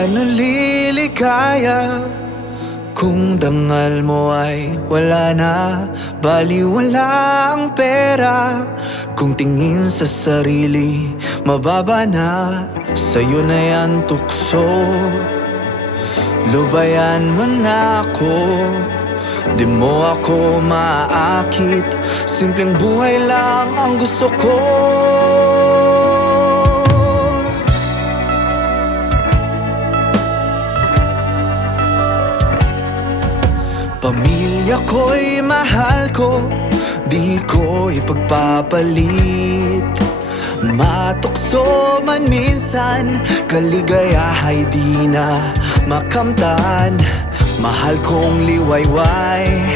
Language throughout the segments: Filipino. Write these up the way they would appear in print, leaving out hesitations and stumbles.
Paano lilikaya kung dangal mo ay wala na? Baliwala ang pera kung tingin sa sarili mababa na. Sa'yo na yan tukso, lubayan mo na ako. Di mo ako maakit, simpleng buhay lang ang gusto ko. Pamilya ko'y mahal ko, di ko ipagpapalit. Matukso man minsan, kaligayahay di na makamtan. Mahal kong liwayway,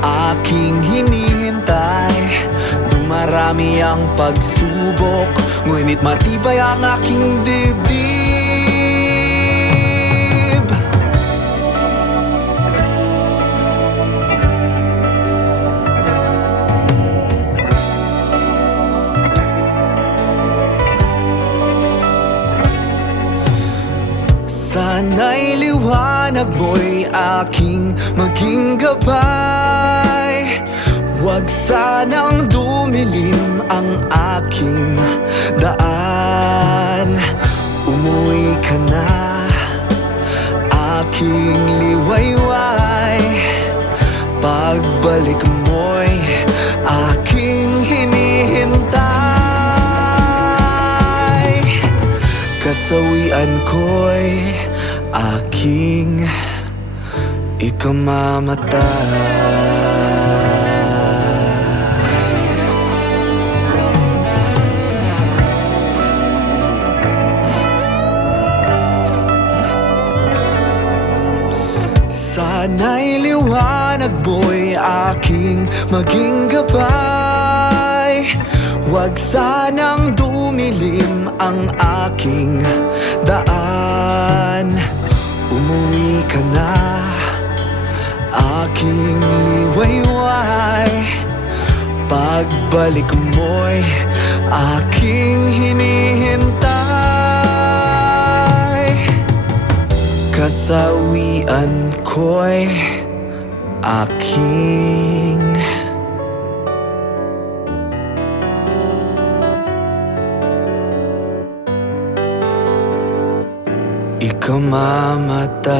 aking hinihintay. Dumarami ang pagsubok, ngunit matibay ang aking dibdib. Sana'y liwanag mo'y aking maging gabay. Huwag sanang dumilim ang aking daan. Umuwi ka na, aking liwayway. Pagbalik mo'y aking hinihintay. Kasawian ko'y aking ikamamatay. Sana'y liwanag mo'y aking maging gabay. Huwag sanang dumilim ang aking daan. Umuwi ka na, aking liwayway. Pagbalik mo'y aking hinihintay. Kasawian ko'y aking ikamamatay.